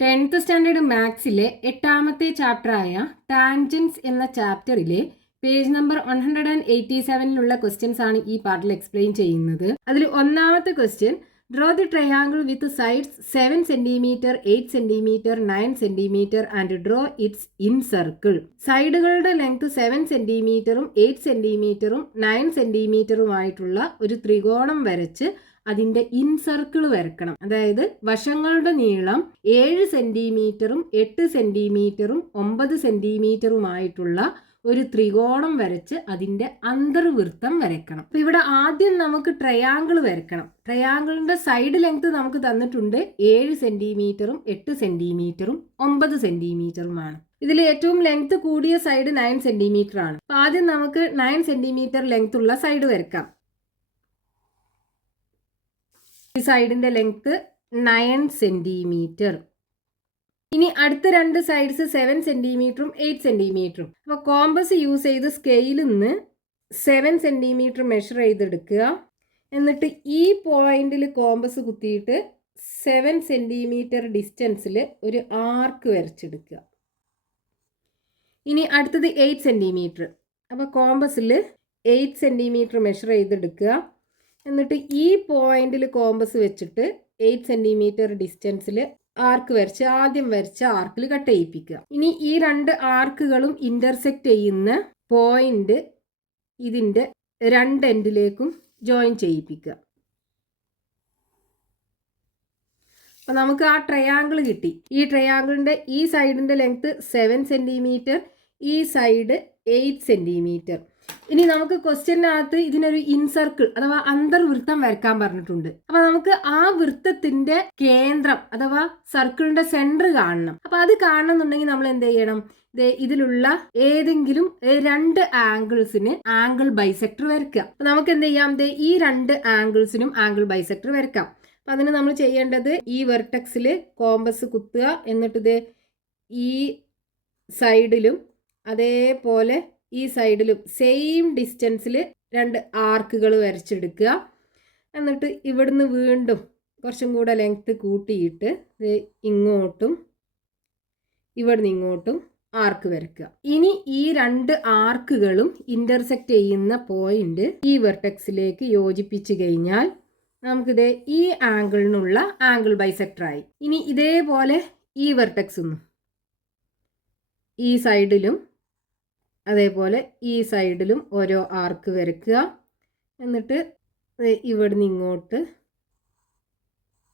10th standard മാത്സിലെ 8ാമത്തെ ചാപ്റ്ററായ tangents എന്ന ചാപ്റ്ററിലെ page number 187 questions ആണ് ഈ പാർട്ടിൽ എക്സ്പ്ലെയിൻ ചെയ്യുന്നത്. അതിൽ ഒന്നാമത്തെ question, draw the triangle with sides 7 centimetre, 8 centimetre, 9 centimetre and draw its incircle. സൈഡുകളുടെ ലെങ്ത് 7 സെന്റിമീറ്ററും 8 സെന്റിമീറ്ററും 9 സെന്റിമീറ്ററുമായിട്ടുള്ള ഒരു ത്രികോണം വരച്ച് അതിൻ്റെ ഇൻ സർക്കിൾ വരക്കണം. അതായത് വശങ്ങളുടെ നീളം 7 സെന്റിമീറ്ററും 8 സെന്റിമീറ്ററും 9 സെന്റിമീറ്ററുമായിട്ടുള്ള ഒരു ത്രികോണം വരച്ച് അതിൻ്റെ അന്തർവൃത്തം വരയ്ക്കണം. അപ്പൊ ഇവിടെ ആദ്യം നമുക്ക് ട്രയാങ്കിൾ വരക്കണം. ട്രയാങ്കിളിന്റെ സൈഡ് ലെങ്ത് നമുക്ക് തന്നിട്ടുണ്ട് 7 സെന്റിമീറ്ററും 8 സെന്റിമീറ്ററും 9 സെന്റിമീറ്ററുമാണ്. ഇതിൽ ഏറ്റവും ലെങ്ത് കൂടിയ സൈഡ് 9 സെന്റിമീറ്റർ ആണ്. അപ്പൊ ആദ്യം നമുക്ക് 9 സെന്റിമീറ്റർ ലെങ്ത് ഉള്ള സൈഡ് വരക്കാം. ഈ സൈഡിന്റെ ലെങ്ത് 9 സെന്റിമീറ്റർ. ഇനി അടുത്ത രണ്ട് സൈഡ്സ് 7 സെന്റിമീറ്ററും 8 സെന്റിമീറ്ററും. അപ്പോൾ കോമ്പസ് യൂസ് ചെയ്ത് സ്കെയിലിൽ നിന്ന് 7 സെന്റിമീറ്റർ മെഷർ ചെയ്തെടുക്കുക. എന്നിട്ട് ഈ പോയിന്റിൽ കോമ്പസ് കുത്തിയിട്ട് 7 സെന്റിമീറ്റർ ഡിസ്റ്റൻസിൽ ഒരു ആർക്ക് വരച്ചെടുക്കുക. ഇനി അടുത്തത് 8 സെന്റിമീറ്റർ. അപ്പോൾ കോമ്പസിൽ 8 സെന്റിമീറ്റർ മെഷർ ചെയ്തെടുക്കുക. എന്നിട്ട് ഈ പോയിന്റിൽ കോമ്പസ് വെച്ചിട്ട് 8 സെന്റിമീറ്റർ ഡിസ്റ്റൻസിൽ ആർക്ക് വരച്ച് ആദ്യം വരച്ച ആർക്കിൽ കട്ട് ചെയ്യിപ്പിക്കുക. ഇനി ഈ രണ്ട് ആർക്കുകളും ഇന്റർസെക്റ്റ് ചെയ്യുന്ന പോയിന്റ് ഇതിൻ്റെ രണ്ട് എൻഡിലേക്കും ജോയിൻ ചെയ്യിപ്പിക്കുക. അപ്പൊ നമുക്ക് ആ ട്രയാങ്കിൾ കിട്ടി. ഈ ട്രയാങ്കിളിന്റെ ഈ സൈഡിന്റെ ലെങ്ത് 7 സെന്റിമീറ്റർ, ഈ സൈഡ് 8 സെന്റിമീറ്റർ. ഇനി നമുക്ക് ക്വസ്റ്റ്യനകത്ത് ഇതിനൊരു ഇൻസർക്കിൾ അഥവാ അന്തർവൃത്തം വരക്കാൻ പറഞ്ഞിട്ടുണ്ട്. അപ്പൊ നമുക്ക് ആ വൃത്തത്തിന്റെ കേന്ദ്രം അഥവാ സർക്കിളിന്റെ സെന്റർ കാണണം. അപ്പൊ അത് കാണണമെന്നുണ്ടെങ്കിൽ നമ്മൾ എന്ത് ചെയ്യണം? ഇതിലുള്ള ഏതെങ്കിലും രണ്ട് ആംഗിൾസിന് ആംഗിൾ ബൈസെക്ടർ വരയ്ക്കുക. അപ്പൊ നമുക്ക് എന്ത് ചെയ്യാം? ഈ രണ്ട് ആംഗിൾസിനും ആംഗിൾ ബൈസെക്ടർ വരയ്ക്കാം. അപ്പൊ അതിന് നമ്മൾ ചെയ്യേണ്ടത് ഈ വെർട്ടെക്സിൽ കോമ്പസ് കുത്തുക. എന്നിട്ട് ഈ സൈഡിലും അതേപോലെ ഈ സൈഡിലും സെയിം ഡിസ്റ്റൻസിൽ രണ്ട് ആർക്കുകൾ വരച്ചെടുക്കുക. എന്നിട്ട് ഇവിടുന്ന് വീണ്ടും കുറച്ചും കൂടെ ലെങ്ത് കൂട്ടിയിട്ട് ഇങ്ങോട്ടും ഇവിടുന്ന് ഇങ്ങോട്ടും ആർക്ക് വരയ്ക്കുക. ഇനി ഈ രണ്ട് ആർക്കുകളും ഇന്റർസെക്റ്റ് ചെയ്യുന്ന പോയിന്റ് ഈ വെർട്ടെക്സിലേക്ക് യോജിപ്പിച്ച് കഴിഞ്ഞാൽ നമുക്കിത് ഈ ആംഗിളിനുള്ള ആംഗിൾ ബൈസെക്ടറായി. ഇനി ഇതേപോലെ ഈ വെർട്ടെക്സിന്നും ഈ സൈഡിലും അതേപോലെ ഈ സൈഡിലും ഓരോ ആർക്ക് വരയ്ക്കുക. എന്നിട്ട് ഇവിടുന്ന് ഇങ്ങോട്ട്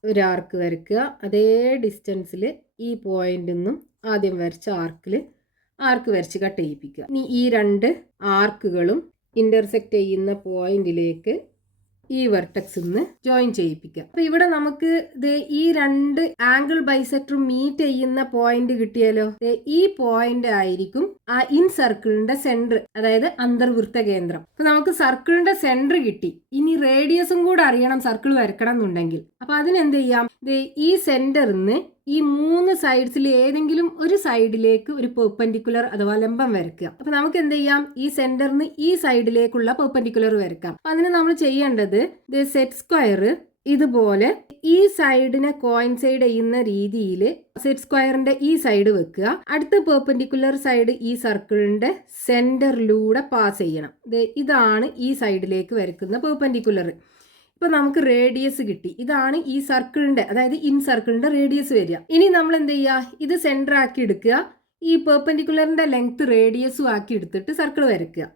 ഒരു ആർക്ക് വരയ്ക്കുക. അതേ ഡിസ്റ്റൻസിൽ ഈ പോയിന്റിൽ നിന്നും ആദ്യം വരച്ച ആർക്ക് വരച്ച് കട്ട് ചെയ്യിപ്പിക്കുക. ഇനി ഈ രണ്ട് ആർക്കുകളും ഇന്റർസെക്റ്റ് ചെയ്യുന്ന പോയിന്റിലേക്ക് ഈ വെർട്ടെക്സിൽ നിന്ന് ജോയിൻ ചെയ്യിപ്പിക്കുക. അപ്പൊ ഇവിടെ നമുക്ക് ഈ രണ്ട് ആംഗിൾ ബൈസെക്ടർ മീറ്റ് ചെയ്യുന്ന പോയിന്റ് കിട്ടിയാലോ, ഈ പോയിന്റ് ആയിരിക്കും ആ ഇൻ സർക്കിളിന്റെ സെന്റർ, അതായത് അന്തർവൃത്ത കേന്ദ്രം. അപ്പൊ നമുക്ക് സർക്കിളിന്റെ സെന്റർ കിട്ടി. ഇനി റേഡിയസും കൂടെ അറിയണം സർക്കിൾ വരക്കണം എന്നുണ്ടെങ്കിൽ. അപ്പൊ അതിനെന്ത് ചെയ്യാം? ഈ സെന്ററിന്ന് ഈ മൂന്ന് സൈഡ്സിൽ ഏതെങ്കിലും ഒരു സൈഡിലേക്ക് ഒരു പെർപെൻഡിക്കുലർ അഥവാ ലംബം വരയ്ക്കുക. അപ്പൊ നമുക്ക് എന്ത് ചെയ്യാം? ഈ സെന്ററിന് ഈ സൈഡിലേക്കുള്ള പെർപെൻഡിക്കുലർ വരയ്ക്കാം. അപ്പൊ അതിന് നമ്മൾ ചെയ്യേണ്ടത് സെറ്റ് സ്ക്വയർ ഇതുപോലെ ഈ സൈഡിനെ കോയിൻസൈഡ് ചെയ്യുന്ന രീതിയിൽ സെറ്റ് സ്ക്വയറിന്റെ ഈ സൈഡ് വെക്കുക. അടുത്ത പെർപെൻഡിക്കുലർ സൈഡ് ഈ സർക്കിളിന്റെ സെന്ററിലൂടെ പാസ് ചെയ്യണം. ഇതാണ് ഈ സൈഡിലേക്ക് വരയ്ക്കുന്ന പെർപെൻഡിക്കുലർ. ഇപ്പൊ നമുക്ക് റേഡിയസ് കിട്ടി. ഇതാണ് ഈ സർക്കിളിന്റെ, അതായത് ഇൻ സർക്കിളിന്റെ റേഡിയസ് വരിക. ഇനി നമ്മൾ എന്ത് ചെയ്യുക? ഇത് സെന്റർ ആക്കി എടുക്കുക. ഈ പെർപെൻഡിക്കുലറിന്റെ ലെങ്ത് റേഡിയസും ആക്കി എടുത്തിട്ട് സർക്കിൾ വരയ്ക്കുക.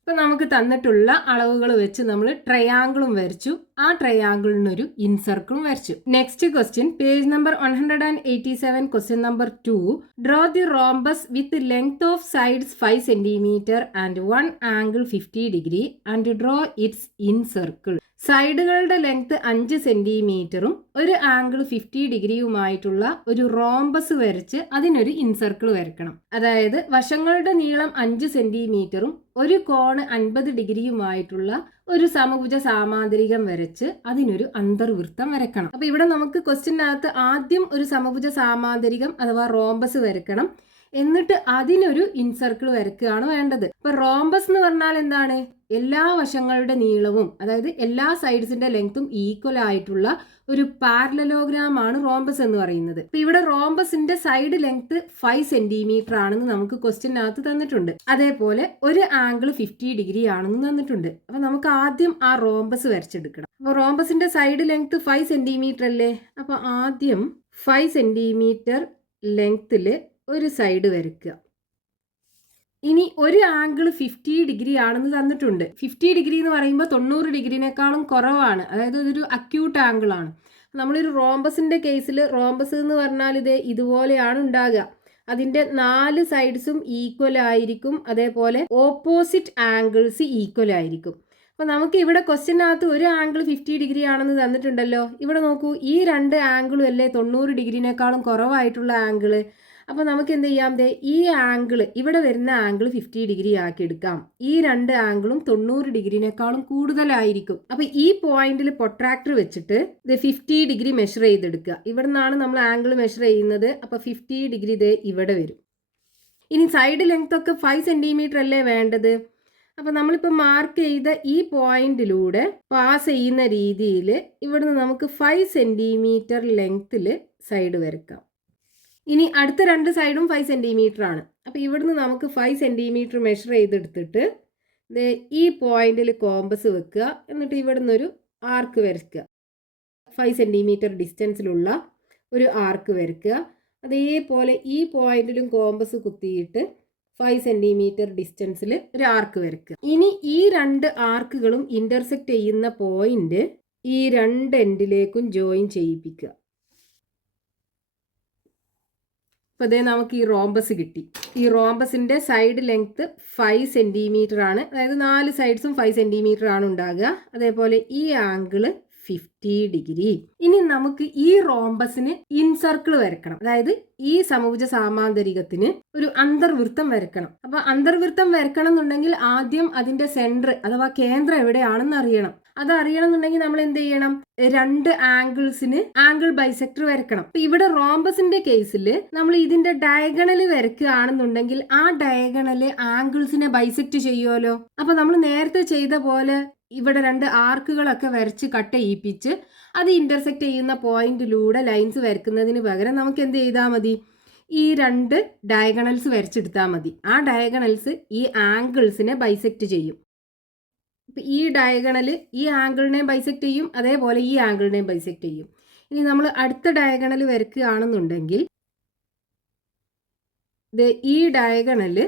ഇപ്പൊ നമുക്ക് തന്നിട്ടുള്ള അളവുകൾ വെച്ച് നമ്മൾ ട്രയാങ്കിളും വരച്ചു. ആ ട്രയാങ്കിളിനൊരു ഇൻസർക്കിളും വരച്ചു. Next question, page number 187, question number 2. Draw the rhombus with length of sides 5 centimetre and 1 angle 50 degree and draw its incircle. സൈഡുകളുടെ ലെങ്ത് 5 സെന്റിമീറ്ററും ഒരു ആംഗിൾ 50 ഡിഗ്രിയുമായിട്ടുള്ള ഒരു റോംബസ് വരച്ച് അതിനൊരു ഇൻസർക്കിൾ വരക്കണം. അതായത് വശങ്ങളുടെ നീളം 5 സെന്റിമീറ്ററും ഒരു കോണ് 50 ഡിഗ്രിയുമായിട്ടുള്ള ഒരു സമഭുജ സാമാന്തരികം വരച്ച് അതിനൊരു അന്തർവൃത്തം വരക്കണം. അപ്പൊ ഇവിടെ നമുക്ക് ക്വസ്റ്റ്യനകത്ത് ആദ്യം ഒരു സമഭുജ സാമാന്തരികം അഥവാ റോംബസ് വരക്കണം. എന്നിട്ട് അതിനൊരു ഇൻസർക്കിൾ വരയ്ക്കുകയാണ് വേണ്ടത്. ഇപ്പൊ റോംബസ് എന്ന് പറഞ്ഞാൽ എന്താണ്? എല്ലാ വശങ്ങളുടെ നീളവും, അതായത് എല്ലാ സൈഡ്സിന്റെ ലെങ്ത്തും ഈക്വൽ ആയിട്ടുള്ള ഒരു പാരലലോഗ്രാം ആണ് റോംബസ് എന്ന് പറയുന്നത്. ഇപ്പൊ ഇവിടെ റോംബസിന്റെ സൈഡ് ലെങ്ത് 5 സെന്റിമീറ്റർ ആണെന്ന് നമുക്ക് ക്വസ്റ്റ്യനകത്ത് തന്നിട്ടുണ്ട്. അതേപോലെ ഒരു ആംഗിൾ 50 ഡിഗ്രി ആണെന്ന് തന്നിട്ടുണ്ട്. അപ്പൊ നമുക്ക് ആദ്യം ആ റോംബസ് വരച്ചെടുക്കണം. അപ്പൊ റോംബസിന്റെ സൈഡ് ലെങ്ത് 5 സെന്റിമീറ്റർ അല്ലേ? അപ്പൊ ആദ്യം 5 സെന്റിമീറ്റർ ലെങ്ത്തില് ഒരു സൈഡ് വരയ്ക്കുക. ഇനി ഒരു ആംഗിൾ 50 ഡിഗ്രി ആണെന്ന് തന്നിട്ടുണ്ട്. 50 ഡിഗ്രി എന്ന് പറയുമ്പോൾ 90 ഡിഗ്രിനേക്കാളും കുറവാണ്, അതായത് ഇതൊരു അക്യൂട്ട് ആംഗിൾ ആണ്. നമ്മളൊരു റോംബസിന്റെ കേസിൽ റോംബസ് എന്ന് പറഞ്ഞാൽ ഇതുപോലെയാണ് ഉണ്ടാകുക. അതിന്റെ 4 സൈഡ്സും ഈക്വൽ ആയിരിക്കും, അതേപോലെ ഓപ്പോസിറ്റ് ആംഗിൾസ് ഈക്വൽ ആയിരിക്കും. അപ്പൊ നമുക്ക് ഇവിടെ ക്വസ്റ്റ്യനകത്ത് ഒരു ആംഗിൾ 50 ഡിഗ്രി ആണെന്ന് തന്നിട്ടുണ്ടല്ലോ. ഇവിടെ നോക്കൂ, ഈ 2 ആംഗിളും അല്ലേ 90 ഡിഗ്രിനേക്കാളും കുറവായിട്ടുള്ള ആംഗിള്. അപ്പോൾ നമുക്ക് എന്ത് ചെയ്യാം? ഈ ആംഗിൾ, ഇവിടെ വരുന്ന ആംഗിൾ 50 ഡിഗ്രി ആക്കി എടുക്കാം. ഈ 2 ആംഗിളും 90 ഡിഗ്രിനേക്കാളും കൂടുതലായിരിക്കും. അപ്പോൾ ഈ പോയിന്റിൽ പ്രൊട്രാക്ടർ വെച്ചിട്ട് 50 ഡിഗ്രി മെഷർ ചെയ്തെടുക്കുക. ഇവിടെ നിന്നാണ് നമ്മൾ ആംഗിൾ മെഷർ ചെയ്യുന്നത്. അപ്പോൾ 50 ഡിഗ്രി ഇവിടെ വരും. ഇനി സൈഡ് ലെങ്ത് ഒക്കെ 5 സെന്റിമീറ്റർ അല്ലേ വേണ്ടത്? അപ്പോൾ നമ്മളിപ്പോൾ മാർക്ക് ചെയ്ത ഈ പോയിന്റിലൂടെ പാസ് ചെയ്യുന്ന രീതിയിൽ ഇവിടുന്ന് നമുക്ക് 5 സെന്റിമീറ്റർ ലെങ്ത്തിൽ സൈഡ് വരയ്ക്കാം. ഇനി അടുത്ത 2 സൈഡും 5 സെന്റിമീറ്റർ ആണ്. അപ്പോൾ ഇവിടുന്ന് നമുക്ക് 5 സെന്റിമീറ്റർ മെഷർ ചെയ്തെടുത്തിട്ട് ഈ പോയിന്റിൽ കോമ്പസ് വെക്കുക. എന്നിട്ട് ഇവിടുന്ന് ഒരു ആർക്ക് വരയ്ക്കുക. 5 സെന്റിമീറ്റർ ഡിസ്റ്റൻസിലുള്ള ഒരു ആർക്ക് വരയ്ക്കുക. അതേപോലെ ഈ പോയിന്റിലും കോമ്പസ് കുത്തിയിട്ട് 5 സെന്റിമീറ്റർ ഡിസ്റ്റൻസിൽ ഒരു ആർക്ക് വരയ്ക്കുക. ഇനി ഈ 2 ആർക്കുകളും ഇന്റർസെക്റ്റ് ചെയ്യുന്ന പോയിന്റ് ഈ 2 എൻഡിലേക്കും ജോയിൻ ചെയ്യിപ്പിക്കുക. അപ്പോൾ അതേ നമുക്ക് ഈ റോംബസ് കിട്ടി. ഈ റോംബസിന്റെ സൈഡ് ലെങ്ത് 5 സെന്റിമീറ്റർ ആണ്, അതായത് 4 സൈഡ്സും 5 സെന്റിമീറ്റർ ആണ് ഉണ്ടാകുക. അതേപോലെ ഈ ആംഗിള് 50 ഡിഗ്രി. ഇനി നമുക്ക് ഈ റോംബസിന് ഇൻസർക്കിൾ വരക്കണം, അതായത് ഈ സമഭുജ സാമാന്തരികത്തിന് ഒരു അന്തർവൃത്തം വരക്കണം. അപ്പൊ അന്തർവൃത്തം വരക്കണം എന്നുണ്ടെങ്കിൽ ആദ്യം അതിന്റെ സെന്റർ അഥവാ കേന്ദ്രം എവിടെയാണെന്ന് അറിയണം. അത് അറിയണമെന്നുണ്ടെങ്കിൽ നമ്മൾ എന്ത് ചെയ്യണം? 2 ആംഗിൾസിന് ആംഗിൾ ബൈസെക്ടർ വരക്കണം. അപ്പൊ ഇവിടെ റോംബസിന്റെ കേസിൽ നമ്മൾ ഇതിന്റെ ഡയഗണല് വരയ്ക്കുകയാണെന്നുണ്ടെങ്കിൽ ആ ഡയഗണല് ആംഗിൾസിനെ ബൈസെക്ട് ചെയ്യുമല്ലോ. അപ്പൊ നമ്മൾ നേരത്തെ ചെയ്ത പോലെ ഇവിടെ 2 ആർക്കുകളൊക്കെ വരച്ച് കട്ട് ചെയ്യിപ്പിച്ച് അത് ഇന്റർസെക്ട് ചെയ്യുന്ന പോയിന്റിലൂടെ ലൈൻസ് വരയ്ക്കുന്നതിന് പകരം നമുക്ക് എന്ത് ചെയ്താൽ മതി? ഈ 2 ഡയഗണൽസ് വരച്ചെടുത്താൽ മതി. ആ ഡയഗണൽസ് ഈ ആംഗിൾസിനെ ബൈസെക്ട് ചെയ്യും. ഇപ്പം ഈ ഡയഗണല് ഈ ആംഗിളിനെയും ബൈസെക്ട് ചെയ്യും, അതേപോലെ ഈ ആംഗിളിനെയും ബൈസെക്ട് ചെയ്യും. ഇനി നമ്മൾ അടുത്ത ഡയഗണൽ വരയ്ക്കുകയാണെന്നുണ്ടെങ്കിൽ ഈ ഡയഗണല്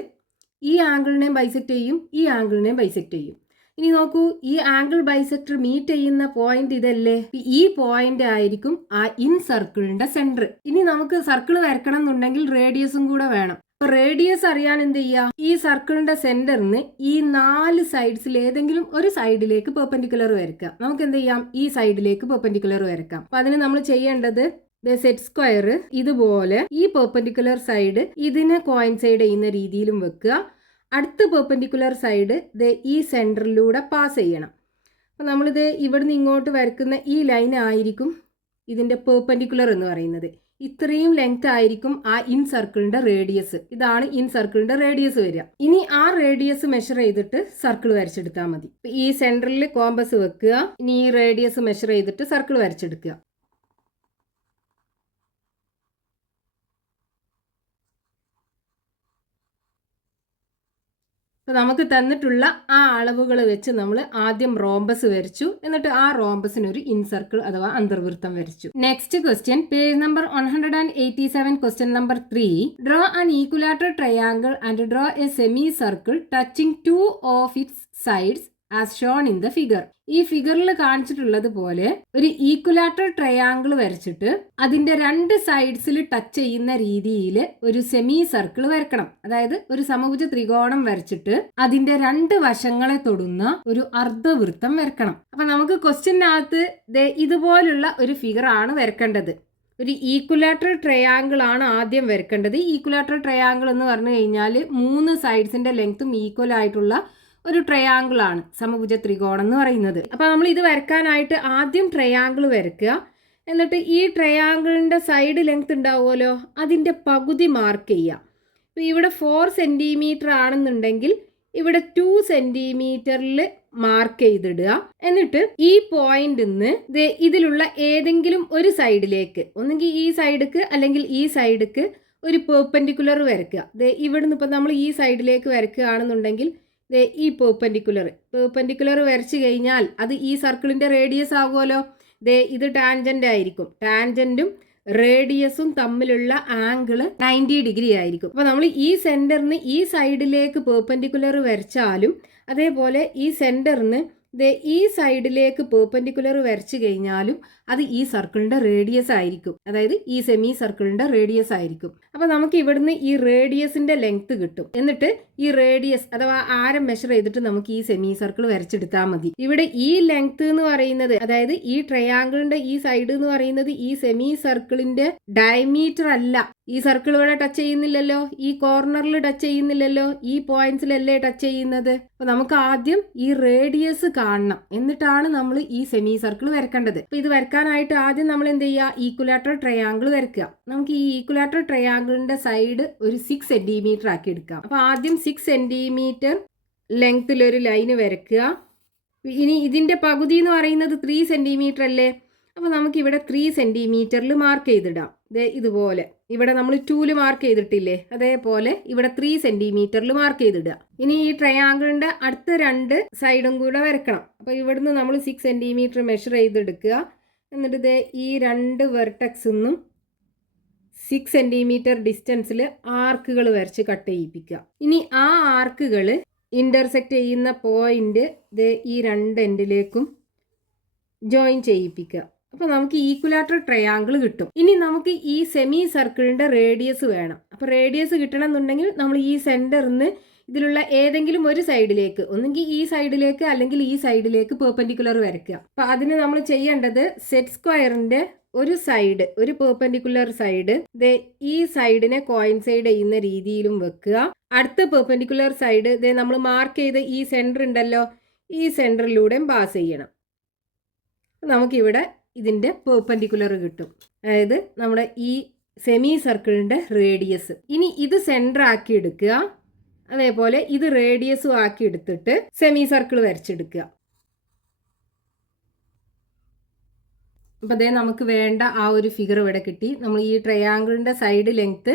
ഈ ആംഗിളിനെയും ബൈസെക്ട് ചെയ്യും, ഈ ആംഗിളിനെയും ബൈസെക്ട് ചെയ്യും. ഇനി നോക്കൂ, ഈ ആംഗിൾ ബൈസെക്ടർ മീറ്റ് ചെയ്യുന്ന പോയിന്റ് ഇതല്ലേ? ഈ പോയിന്റ് ആയിരിക്കും ആ ഇൻ സർക്കിളിന്റെ സെന്റർ. ഇനി നമുക്ക് സർക്കിൾ വരക്കണം എന്നുണ്ടെങ്കിൽ റേഡിയസും കൂടെ വേണം. റേഡിയസ് അറിയാൻ എന്ത് ചെയ്യുക? ഈ സർക്കിളിന്റെ സെന്ററിന് ഈ 4 സൈഡ്സിൽ ഏതെങ്കിലും ഒരു സൈഡിലേക്ക് പെർപെൻഡിക്കുലർ വരയ്ക്കുക. നമുക്ക് എന്ത് ചെയ്യാം? ഈ സൈഡിലേക്ക് പെർപെൻഡിക്കുലർ വരയ്ക്കാം. അപ്പൊ അതിന് നമ്മൾ ചെയ്യേണ്ടത് സെറ്റ് സ്ക്വയർ ഇതുപോലെ ഈ പെർപെൻഡിക്കുലർ സൈഡ് ഇതിനെ കോയിൻസൈഡ് ചെയ്യുന്ന രീതിയിലും വെക്കുക. അടുത്ത പെർപെൻഡിക്കുലർ സൈഡ് ഈ സെൻറ്ററിലൂടെ പാസ് ചെയ്യണം. അപ്പോൾ നമ്മളിത് ഇവിടുന്ന് ഇങ്ങോട്ട് വരയ്ക്കുന്ന ഈ ലൈൻ ആയിരിക്കും ഇതിൻ്റെ പെർപെൻഡിക്കുലർ എന്ന് പറയുന്നത്. ഇത്രയും ലെങ്ത് ആയിരിക്കും ആ ഇൻ സർക്കിളിൻ്റെ റേഡിയസ്. ഇതാണ് ഇൻ സർക്കിളിൻ്റെ റേഡിയസ് വരിക. ഇനി ആ റേഡിയസ് മെഷർ ചെയ്തിട്ട് സർക്കിൾ വരച്ചെടുത്താൽ മതി. ഈ സെൻറ്ററിൽ കോമ്പസ് വെക്കുക. ഇനി ഈ റേഡിയസ് മെഷർ ചെയ്തിട്ട് സർക്കിൾ വരച്ചെടുക്കുക. അപ്പോൾ നമുക്ക് തന്നിട്ടുള്ള ആ അളവുകൾ വെച്ച് നമ്മൾ ആദ്യം റോംബസ് വരച്ചു. എന്നിട്ട് ആ റോംബസിന് ഒരു ഇൻസർക്കിൾ അഥവാ അന്തർവൃത്തം വരച്ചു. Next question, page number 187, question number 3. Draw an equilateral triangle and draw A semi circle touching 2 of its sides as shown in the figure. ഈ ഫിഗറിൽ കാണിച്ചിട്ടുള്ളത് പോലെ ഒരു ഈക്വലാറ്റർ ട്രയാങ്കിൾ വരച്ചിട്ട് അതിന്റെ 2 സൈഡ്സിൽ ടച്ച് ചെയ്യുന്ന രീതിയിൽ ഒരു സെമി സർക്കിൾ വരക്കണം. അതായത് ഒരു സമഭുജ ത്രികോണം വരച്ചിട്ട് അതിന്റെ 2 വശങ്ങളെ തൊടുന്ന ഒരു അർദ്ധവൃത്തം വരക്കണം. അപ്പൊ നമുക്ക് ക്വസ്റ്റ്യനകത്ത് ഇതുപോലുള്ള ഒരു ഫിഗർ ആണ് വരക്കേണ്ടത്. ഒരു ഈക്വലാറ്റർ ട്രയാങ്കിൾ ആണ് ആദ്യം വരക്കേണ്ടത്. ഈക്വലാറ്റർ ട്രയാങ്കിൾ എന്ന് പറഞ്ഞു കഴിഞ്ഞാൽ 3 സൈഡ്സിന്റെ ലെങ്ത്തും ഈക്വൽ ആയിട്ടുള്ള ഒരു ട്രയാങ്കിൾ ആണ് സമഭുജ ത്രികോണം എന്ന് പറയുന്നത്. അപ്പോൾ നമ്മൾ ഇത് വരയ്ക്കാനായിട്ട് ആദ്യം ട്രയാങ്കിൾ വരയ്ക്കുക. എന്നിട്ട് ഈ ട്രയാങ്കിളിൻ്റെ സൈഡ് ലെങ്ത് ഉണ്ടാവുമല്ലോ, അതിൻ്റെ പകുതി മാർക്ക് ചെയ്യുക. അപ്പോൾ ഇവിടെ 4 സെൻറ്റിമീറ്റർ ആണെന്നുണ്ടെങ്കിൽ ഇവിടെ 2 സെൻറ്റിമീറ്ററിൽ മാർക്ക് ചെയ്തിടുക. എന്നിട്ട് ഈ പോയിന്റിൽ നിന്ന് ഇതിലുള്ള ഏതെങ്കിലും ഒരു സൈഡിലേക്ക്, ഒന്നുകിൽ ഈ സൈഡിക്ക് അല്ലെങ്കിൽ ഈ സൈഡിക്ക് ഒരു പെർപെൻഡിക്കുലർ വരയ്ക്കുക. ഇവിടുന്ന് ഇപ്പം നമ്മൾ ഈ സൈഡിലേക്ക് വരയ്ക്കുകയാണെന്നുണ്ടെങ്കിൽ ഈ പെർപെൻഡിക്കുലർ വരച്ചു കഴിഞ്ഞാൽ അത് ഈ സർക്കിളിൻ്റെ റേഡിയസ് ആകുമല്ലോ. ഇത് ടാൻജൻ്റ് ആയിരിക്കും. ടാൻജൻറ്റും റേഡിയസും തമ്മിലുള്ള ആംഗിള് 90 ഡിഗ്രി ആയിരിക്കും. അപ്പോൾ നമ്മൾ ഈ സെൻറ്ററിന് ഈ സൈഡിലേക്ക് പെർപെൻഡിക്കുലർ വരച്ചാലും അതേപോലെ ഈ സെൻറ്ററിന് ഈ സൈഡിലേക്ക് പെർപെൻഡിക്കുലർ വരച്ചു കഴിഞ്ഞാലും അത് ഈ സർക്കിളിൻ്റെ റേഡിയസ് ആയിരിക്കും. അതായത് ഈ സെമി സർക്കിളിൻ്റെ റേഡിയസ് ആയിരിക്കും. അപ്പോൾ നമുക്ക് ഇവിടുന്ന് ഈ റേഡിയസിൻ്റെ ലെങ്ത് കിട്ടും. എന്നിട്ട് ഈ റേഡിയസ് അഥവാ ആരം മെഷർ ചെയ്തിട്ട് നമുക്ക് ഈ സെമി സർക്കിൾ വരച്ചെടുത്താൽ മതി. ഇവിടെ ഈ ലെങ്ത് എന്ന് പറയുന്നത്, അതായത് ഈ ട്രയാങ്കിളിൻ്റെ ഈ സൈഡ് എന്ന് പറയുന്നത് ഈ സെമി സർക്കിളിൻ്റെ ഡയമീറ്റർ അല്ല. ഈ സർക്കിൾ ഇവിടെ ടച്ച് ചെയ്യുന്നില്ലല്ലോ, ഈ കോർണറിൽ ടച്ച് ചെയ്യുന്നില്ലല്ലോ, ഈ പോയിന്റ്സിലല്ലേ ടച്ച് ചെയ്യുന്നത്. അപ്പോൾ നമുക്ക് ആദ്യം ഈ റേഡിയസ് കാണണം, എന്നിട്ടാണ് നമ്മൾ ഈ സെമി സർക്കിൾ വരക്കേണ്ടത്. അപ്പോൾ ഇത് വരക്കാനായിട്ട് ആദ്യം നമ്മൾ എന്ത് ചെയ്യുക, ഈക്വലാറ്ററൽ ട്രയാങ്കിൾ വരയ്ക്കുക. നമുക്ക് ഈ ഈക്വലാറ്ററൽ ട്രയാങ്കിളിന്റെ സൈഡ് ഒരു 6 സെന്റിമീറ്റർ ആക്കി എടുക്കാം. അപ്പോൾ ആദ്യം 6 സെന്റിമീറ്റർ ലെങ്ത്തിലൊരു ലൈന് വരയ്ക്കുക. ഇനി ഇതിന്റെ പകുതി എന്ന് പറയുന്നത് 3 സെന്റിമീറ്റർ അല്ലേ. അപ്പോൾ നമുക്ക് ഇവിടെ 3 സെന്റിമീറ്ററിൽ മാർക്ക് ചെയ്തിടാം. ഇതുപോലെ ഇവിടെ നമ്മൾ 2 മാർക്ക് ചെയ്തിട്ടില്ലേ, അതേപോലെ ഇവിടെ 3 സെന്റിമീറ്ററിൽ മാർക്ക് ചെയ്തിടുക. ഇനി ഈ ട്രയാങ്കിളിന്റെ അടുത്ത 2 സൈഡും കൂടെ വരക്കണം. അപ്പോൾ ഇവിടുന്ന് നമ്മൾ 6 സെന്റിമീറ്റർ മെഷർ ചെയ്തെടുക്കുക. എന്നിട്ട് ഈ 2 വെർട്ടക്സിൽ നിന്നും 6 സെന്റിമീറ്റർ ഡിസ്റ്റൻസിൽ ആർക്കുകൾ വരച്ച് കട്ട് ചെയ്യിപ്പിക്കുക. ഇനി ആ ആർക്കുകൾ ഇന്റർസെക്റ്റ് ചെയ്യുന്ന പോയിന്റ് ഈ 2 എൻഡിലേക്കും ജോയിൻ ചെയ്യിപ്പിക്കുക. അപ്പോൾ നമുക്ക് ഈക്വലാറ്ററൽ ട്രയാങ്കിൾ കിട്ടും. ഇനി നമുക്ക് ഈ സെമി സർക്കിളിൻ്റെ റേഡിയസ് വേണം. അപ്പോൾ റേഡിയസ് കിട്ടണം എന്നുണ്ടെങ്കിൽ നമ്മൾ ഈ സെൻറ്ററിൽ നിന്ന് ഇതിലുള്ള ഏതെങ്കിലും ഒരു സൈഡിലേക്ക്, ഒന്നെങ്കിൽ ഈ സൈഡിലേക്ക് അല്ലെങ്കിൽ ഈ സൈഡിലേക്ക് പെർപെൻഡിക്കുലർ വരയ്ക്കുക. അപ്പോൾ അതിന് നമ്മൾ ചെയ്യേണ്ടത് സെറ്റ് സ്ക്വയറിൻ്റെ ഒരു സൈഡ്, ഒരു പെർപെൻഡിക്കുലർ സൈഡ് ഈ സൈഡിനെ കോയിൻസൈഡ് ചെയ്യുന്ന രീതിയിലും വെക്കുക. അടുത്ത പെർപെൻഡിക്കുലർ സൈഡ് നമ്മൾ മാർക്ക് ചെയ്ത ഈ സെൻറ്റർ ഉണ്ടല്ലോ, ഈ സെൻറ്ററിലൂടെയും പാസ് ചെയ്യണം. നമുക്കിവിടെ ഇതിൻ്റെ പെർപെൻഡിക്കുലർ കിട്ടും, അതായത് നമ്മുടെ ഈ സെമി സർക്കിളിൻ്റെ റേഡിയസ്. ഇനി ഇത് സെൻറ്റർ ആക്കി എടുക്കുക, അതേപോലെ ഇത് റേഡിയസും ആക്കി എടുത്തിട്ട് സെമി സർക്കിൾ വരച്ചെടുക്കുക. അപ്പോൾ നമുക്ക് വേണ്ട ആ ഒരു ഫിഗർ ഇവിടെ കിട്ടി. നമ്മൾ ഈ ട്രയാങ്കിളിൻ്റെ സൈഡ് ലെങ്ത്ത്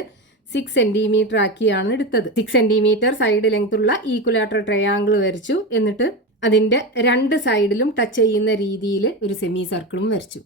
6 സെൻറ്റിമീറ്റർ ആക്കിയാണ് എടുത്തത്. 6 സെൻറ്റിമീറ്റർ സൈഡ് ലെങ്ത് ഉള്ള ഈക്വലാറ്ററൽ ട്രയാങ്കിൾ വരച്ചു. എന്നിട്ട് അതിൻ്റെ 2 സൈഡിലും ടച്ച് ചെയ്യുന്ന രീതിയിൽ ഒരു സെമി സർക്കിളും വരച്ചു.